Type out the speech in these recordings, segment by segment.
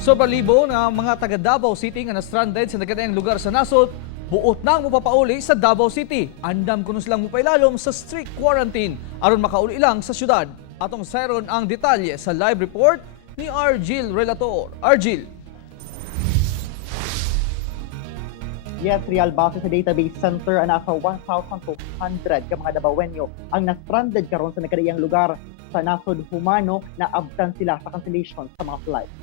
Sobrang libo na mga taga Davao City nga na-stranded sa nagkataang lugar sa nasod, buot na ang mapapauli sa Davao City. Andam kuno silang mupailalom sa strict quarantine aron makauli lang sa syudad. Atong sayron ang detalye sa live report ni Argil Relator. Argil. Yes, real base sa database center ang nasa 1,200 ka mga Davaoenyo ang na-stranded karon sa nakadaiyang lugar sa nasod humano na abtan sila sa cancellation sa mga flights.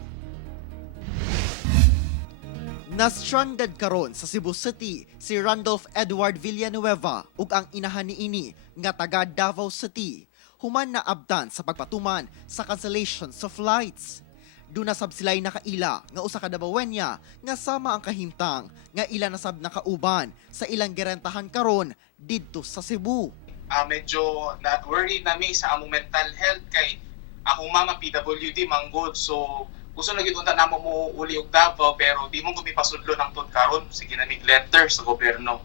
Na-stranded karon sa Cebu City si Randolph Edward Villanueva ug ang inahan niini nga taga Davao City. Human na abdan sa pagpatuman sa cancellation sa flights. Duna sab sila'y nakaila nga usa ka Davaoenya nga sama ang kahimtang nga ila na sab nakauban sa ilang gerentahan karon didto sa Cebu. Medyo na-worry nami sa among mental health kay akong mama PWD manggod, so gusto na gyud unta namo mo uli og Davao pero di mo gumipasudlo ng tud karon, sige na mig letter sa gobyerno.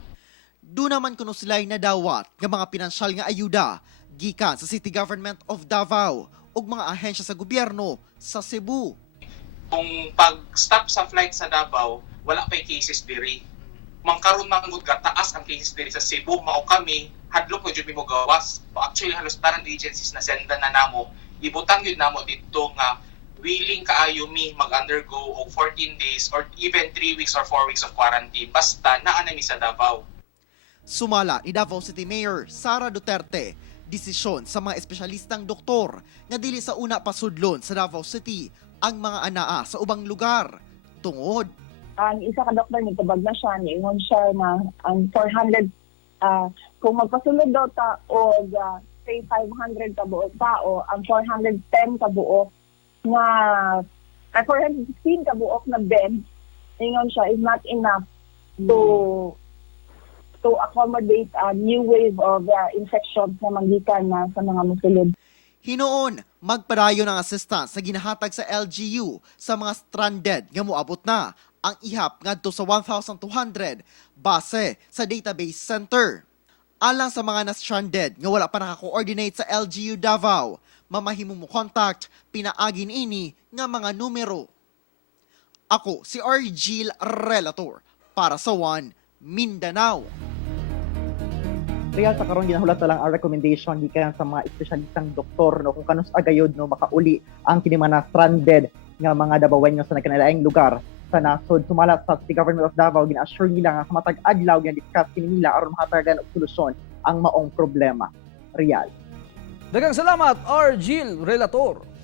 Doon naman kuno sila'y nadawat nga mga pinansyal nga ayuda gikan sa City Government of Davao ug mga ahensya sa gobyerno sa Cebu. Kung pag-stop sa flight sa Davao, wala pa'y cases diri. Mangkaroon manggod ka taas ang cases diri sa Cebu, mao kami hadlok ko jud mi mo gawas. Actually halos parang agencies na sendan na namo, ibutang yun namo dito nga willing kaayo mi mag-undergo og 14 days or even 3 weeks or 4 weeks of quarantine basta naa na mi sa Davao. Sumala ni Davao City Mayor Sara Duterte, desisyon sa mga espesyalistang doktor nga dili sa una pasudlon sa Davao City ang mga anaa sa ubang lugar. Tungod ang isa ka doktor nagtabag na siya, niingon siya na ang 400, kung magpasulod daw ta o say 500 ka buo tao, ang 410 ka buo nga 416 ka buok na bed, ingon siya, is not enough to accommodate a new wave of infections na manggikan na sa mga musulod. hinoon magpadayon ng assistance na ginahatag sa LGU sa mga stranded nga moabot na ang ihap ngadto sa 1,200 base sa database center. Alang sa mga na-stranded nga wala pa naka-coordinate sa LGU Davao, mamahimo mo contact pinaagin ini nga mga numero. Ako si Argil Relator para sa One Mindanao. Real sa karon ginahulat na lang ang recommendation gikan sa mga espesyalistang doktor no kung kanus agayod no makauli ang kini mga na-stranded nga mga Davaoenyo sa nagkanilaing lugar sa nasod. Sumala sa City Government of Davao gina-assure nila nga sa matag adlaw gina-discuss kini nila aron mahatagan og solusyon ang maong problema. Real. Daghang salamat Argil Relator.